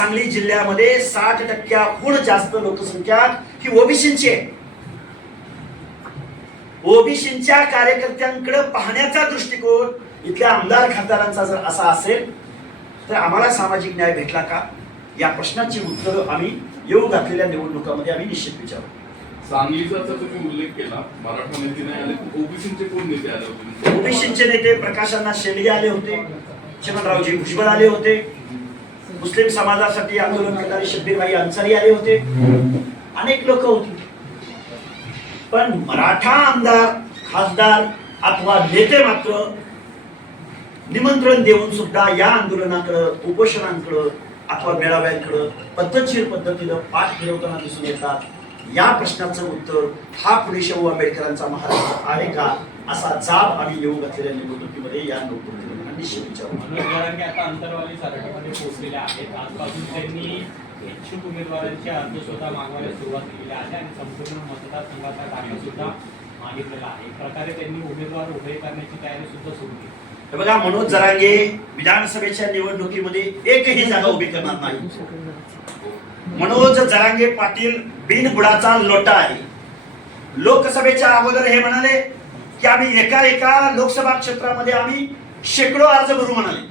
सांगली जिल्ह्यामध्ये 60%हून जास्त लोकसंख्या ही ओबीसींची आहे. ओबीसींच्या कार्यकर्त्यांकडे पाहण्याचा दृष्टिकोन इथल्या आमदार खासदारांचा जर असा असेल तर आम्हाला सामाजिक न्याय भेटला का, या प्रश्नाची उत्तर आम्ही येऊ घातलेल्या निवडणुकांमध्ये आम्ही निश्चित विचारू. सांगलीचा तुम्ही उल्लेख केला, मराठा नेते नाही आले, ओबीसीचे कोण नेते आले होते? ओबीसीचे नेते प्रकाशअण्णा शेंडगे आले होते, चिमणरावजी भुजबळ आले होते, मुस्लिम समाजासाठी आंदोलन करणारे शब्बीरभाई अन्सारी आले होते, अनेक लोक होती. पण मराठा आमदार खासदार अथवा नेते मात्र निमंत्रण देऊन सुद्धा या आंदोलनाकडे, उपोषणांकडे अथवा मेळाव्यांकडे पद्धतशीर पद्धतीने पाठ फिरवताना दिसून येतात. या प्रश्नाचं उत्तर हा पुणे शाहू आंबेडकरांचा महाराष्ट्र आहे का, असा जाब आम्ही येऊ घातलेल्या निवडणुकीमध्ये या निवडणुकीमध्ये निश्चित विचारू. आता अंतरवाली सारखीमध्ये पोहोचलेले आहेत. आजपासून त्यांनी इच्छुक उमेदवारांचे अर्ज स्वतः मागवायला सुरुवात केली आहे आणि संपूर्ण मतदारसंघाचा डाटा सुद्धा मागितलेला आहे. एक प्रकारे त्यांनी उमेदवार उभे करण्याची तयारी सुद्धा सुरू केली. बघा, मनोज जरांगे विधानसभेच्या निवडणुकीमध्ये एकही जागा उभी करणार नाही. मनोज जरांगे पाटील बिनबुडाचा लोटा आहे. लोकसभेच्या अगोदर हे म्हणाले की आम्ही एका लोकसभा क्षेत्रामध्ये आम्ही शेकडो अर्ज भरू म्हणाले.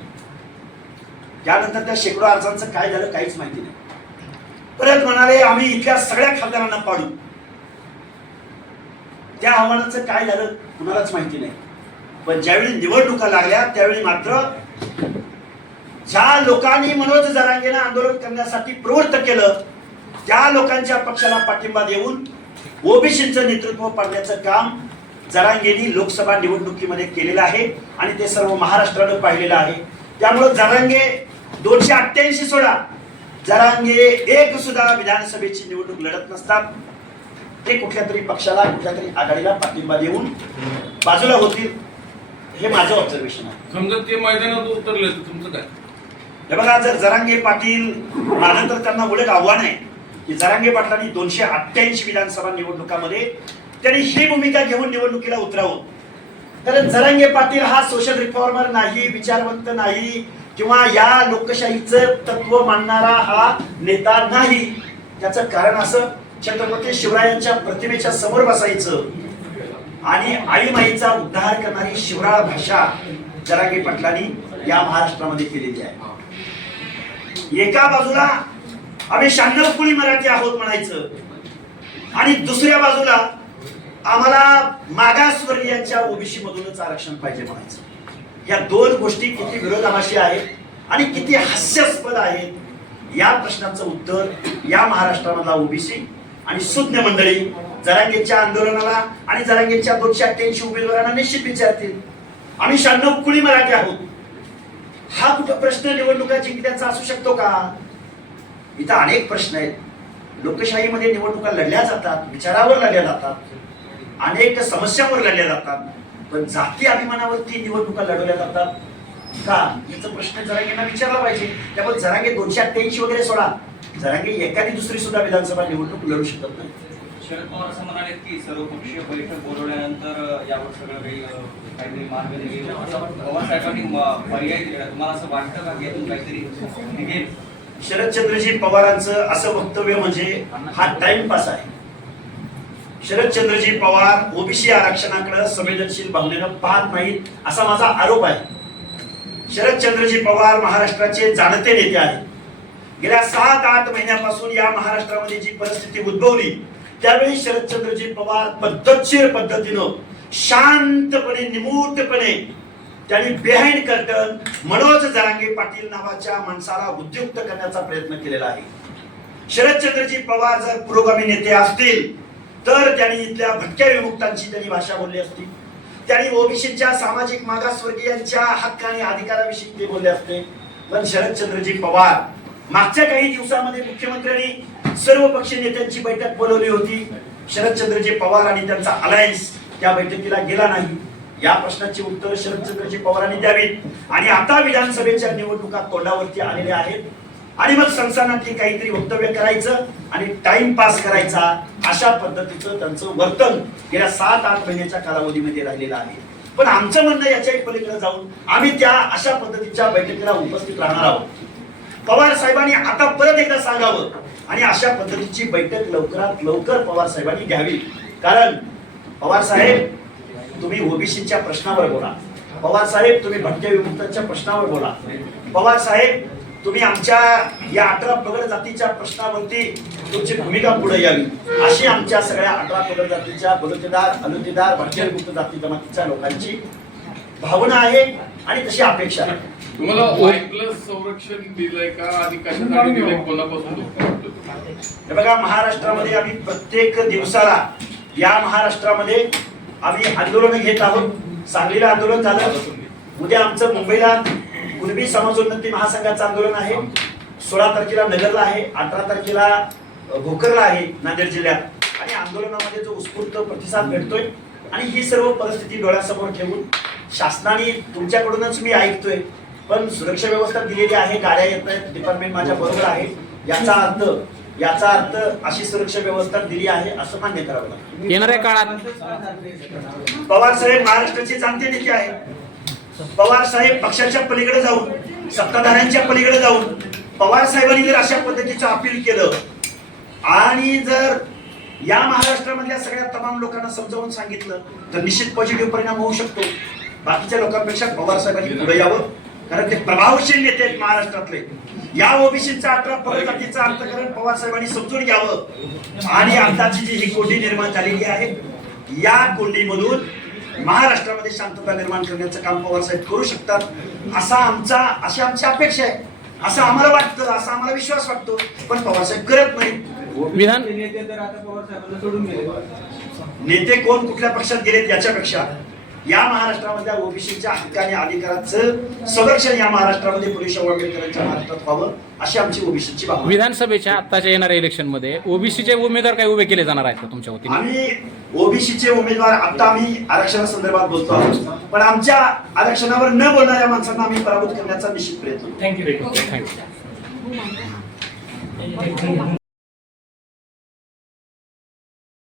त्यानंतर त्या शेकडो अर्जांचं काय झालं काहीच माहिती नाही. परत म्हणाले आम्ही इथल्या सगळ्या खासदारांना पाडू. त्या आव्हानाचं काय झालं कुणालाच माहिती नाही. पण ज्यावेळी निवडणुका लागल्या त्यावेळी मात्र ज्या लोकांनी मनोज जरांगेला आंदोलन करण्यासाठी प्रवृत्त केलं त्या लोकांच्या पक्षाला पाठिंबा देऊन ओबीसीचं नेतृत्व पाडण्याचं काम जरांगेंनी लोकसभा निवडणुकीमध्ये केलेलं आहे आणि ते सर्व महाराष्ट्रानं पाहिलेलं आहे. त्यामुळे जरांगे 288 सोडा, जरांगे एक सुद्धा विधानसभेची निवडणूक लढत नसतात. ते कुठल्या तरी पक्षाला, कुठल्या तरी आघाडीला पाठिंबा देऊन बाजूला होतील, हे माझं ऑब्झर्वेशन आहे. समजा ते मैदानात उतरले तर तुमचं काय? हे बघा, जर जरांगे पाटील, माझं तर त्यांना उलट आव्हान आहे की जरांगे पाटलांनी 288 विधानसभा निवडणुकामध्ये त्यांनी ही भूमिका घेऊन निवडणुकीला उतरावं. कारण जरांगे पाटील हा सोशल रिफॉर्मर नाही, विचारवंत नाही किंवा या लोकशाहीचं तत्व मानणारा हा नेता नाही. त्याचं कारण असं, छत्रपती शिवरायांच्या प्रतिमेच्या समोर बसायचं आणि आई माईचा उद्धार करणारी शिवराळ भाषा जरांगे पाटलांनी या महाराष्ट्रामध्ये केलेली आहे. एका बाजूला आम्ही 96 कुळी मराठी आहोत म्हणायचं आणि दुसऱ्या बाजूला आम्हाला मागासवर्गीयांच्या ओबीसी मधूनच आरक्षण पाहिजे म्हणायचं. या दोन गोष्टी किती विरोधाभासी आहेत आणि किती हास्यास्पद आहेत, या प्रश्नाचं उत्तर या महाराष्ट्रामधला ओबीसी आणि सुज्ञ मंडळी जरांगेच्या आंदोलनाला आणि जरांगेच्या 288 उमेदवारांना निश्चित विचारतील. आम्ही 96 कुळी मराठी आहोत, हा कुठं प्रश्न निवडणुका जिंकण्याचा असू शकतो का? इथं अनेक प्रश्न आहेत. लोकशाहीमध्ये निवडणुका लढल्या जातात, विचारावर लढल्या जातात, अनेक समस्यांवर लढल्या जातात, पण जाती अभिमानावरती निवडणुका लढवल्या जातात का, याचा प्रश्न जरांगेंना विचारला पाहिजे. त्यामुळे जरांगे 288 वगैरे सोडा, जरांगे एखादी दुसरी सुद्धा विधानसभा निवडणूक लढू शकत नाही. शरद पवार असं म्हणाले की सर्वपक्षीय बैठक बोलवल्यानंतर यावर सगळं काही काहीतरी मार्ग निघेल, पवार साहेबांनी पर्याय दिला. तुम्हाला असं वाटतं का की यातून काहीतरी निघेल? शरदचंद्रजी पवारांचं असं वक्तव्य म्हणजे हा टाइमपास आहे. शरदचंद्रजी पवार ओबीसी आरक्षणाकडे संवेदनशील भावनेनं पाहत नाहीत असा माझा आरोप आहे. शरदचंद्रजी पवार महाराष्ट्राचे जाणते नेते आहेत. गेल्या 7-8 महिन्यापासून या महाराष्ट्रामध्ये जी परिस्थिती उद्भवली त्यावेळी शरदचंद्रजी पवार पद्धतशीर पद्धतीनं शांतपणे, निमूटपणे त्यांनी बिहाइंड कर्टन मनोज जरांगे पाटील नावाच्या माणसाला उद्युक्त करण्याचा प्रयत्न केलेला आहे. शरदचंद्रजी पवार जर पुरोगामी नेते असतील तर त्यांनी इथल्या भटक्या विमुक्तांची त्यांनी भाषा बोलली असती, त्यांनी ओबीसीच्या सामाजिक मागासवर्गीयांच्या हक्क आणि अधिकाराविषयी ते बोलले असते. पण शरदचंद्रजी पवार मागच्या काही दिवसामध्ये मुख्यमंत्र्यांनी सर्व पक्षीय नेत्यांची बैठक बोलवली होती. शरदचंद्रजी पवार आणि त्यांचा अलायन्स त्या बैठकीला गेला नाही. या प्रश्नाची उत्तर शरदचंद्रजी पवारांनी द्यावीत. आणि आता विधानसभेच्या निवडणुका तोंडावरती आलेल्या आहेत आणि मग संस्थानातली काहीतरी वक्तव्य करायचं आणि टाइम पास करायचा, अशा पद्धतीचं त्यांचं वर्तन गेल्या 7-8 महिन्याच्या कालावधीमध्ये राहिलेलं आहे. पण आमचं म्हणणं याच्याही पलीकडे जाऊन आम्ही त्या अशा पद्धतीच्या बैठकीला उपस्थित राहणार आहोत. पवार साहेबांनी आता परत सांगावं आणि अशा पद्धतीची बैठक लवकरात लवकर पवार साहेबांनी घ्यावी. कारण पवार साहेब तुम्ही ओबीसीच्या प्रश्नावर बोला, पवार साहेब तुम्ही भटक्या विमुक्तांच्या प्रश्नावर बोला, पवार साहेब तुम्ही आमच्या या 18 पगड जातीच्या प्रश्नावरती तुमची भूमिका पुढे यावी, अशी आमच्या सगळ्या 18 पगड जातीच्या बलुतेदार, अलुतेदार, भटक्या विमुक्त जाती जमातीच्या लोकांची भावना आहे आणि तशी अपेक्षा आहे. तुम्हाला Y+ संरक्षण दिलंय का आणि कशासाठी दिलंय, कोणापासून धोका वाटतो तुम्हाला? हे बघा, महाराष्ट्रामध्ये आम्ही प्रत्येक दिवसाला या महाराष्ट्रामध्ये आम्ही आंदोलन घेत आहोत. सांगलीला आंदोलन झालं, उद्या आमचं मुंबईला कुणबी समाजोन्नती महासंघाचं आंदोलन आहे, 16 तारखेला नगरला आहे, 18 तारखेला भोकरला आहे नांदेड जिल्ह्यात. आणि आंदोलनामध्ये जो उत्स्फूर्त प्रतिसाद भेटतोय आणि ही सर्व परिस्थिती डोळ्यासमोर ठेवून शासनाने तुमच्याकडूनच मी ऐकतोय, पण सुरक्षा व्यवस्था दिलेली आहे, गाड्या येत आहेत, डिपार्टमेंट माझ्या बरोबर आहे, याचा अर्थ अशी सुरक्षा व्यवस्था दिली आहे असं मान्य करावं लागतं. येणाऱ्या काळात पवार साहेब महाराष्ट्राचे जाणते नेते आहेत. पवार साहेब पक्षाच्या पलीकडे जाऊन, सत्ताधाऱ्यांच्या पलीकडे जाऊन पवार साहेबांनी जर अशा पद्धतीचं अपील केलं आणि जर या महाराष्ट्रामधल्या सगळ्या तमाम लोकांना समजावून सांगितलं तर निश्चित पॉझिटिव्ह परिणाम होऊ शकतो. बाकीच्या लोकांपेक्षा पवार साहेबांनी पुढे यावं, कारण ते प्रभावशील नेते आहेत महाराष्ट्रातले. या ओबीसीचा 18 पगड जातीचं अर्थकारण पवार साहेबांनी समजून घ्यावं आणि आताची जी ही कोंडी निर्माण झालेली आहे, या कोंडीमधून महाराष्ट्रामध्ये शांतता निर्माण करण्याचं काम पवार साहेब करू शकतात अशी आमची अपेक्षा आहे, असं आम्हाला वाटतं, असा आम्हाला विश्वास वाटतो. पण पवार साहेब करत नाही. विधान नेते तर आता पवार साहेबांना सोडून गेले. नेते कोण कुठल्या पक्षात गेलेत याच्यापेक्षा या महाराष्ट्रामधल्या ओबीसीच्या हक्क आणि अधिकाराचं संरक्षण या महाराष्ट्रामध्ये पुणे शाहू आंबेडकरांच्या महाराष्ट्रात व्हावं अशी आमची ओबीसीची भावना. विधानसभेच्या आत्ताच्या येणाऱ्या इलेक्शन मध्ये ओबीसीचे उमेदवार काही उभे केले जाणार आहेत का तुमच्या वतीने? आम्ही ओबीसीचे उमेदवार आता आम्ही आरक्षणासंदर्भात बोलतो आहोत, पण आमच्या आरक्षणावर न बोलणाऱ्या माणसांना आम्ही पराभूत करण्याचा निश्चित प्रयत्न. थँक्यू.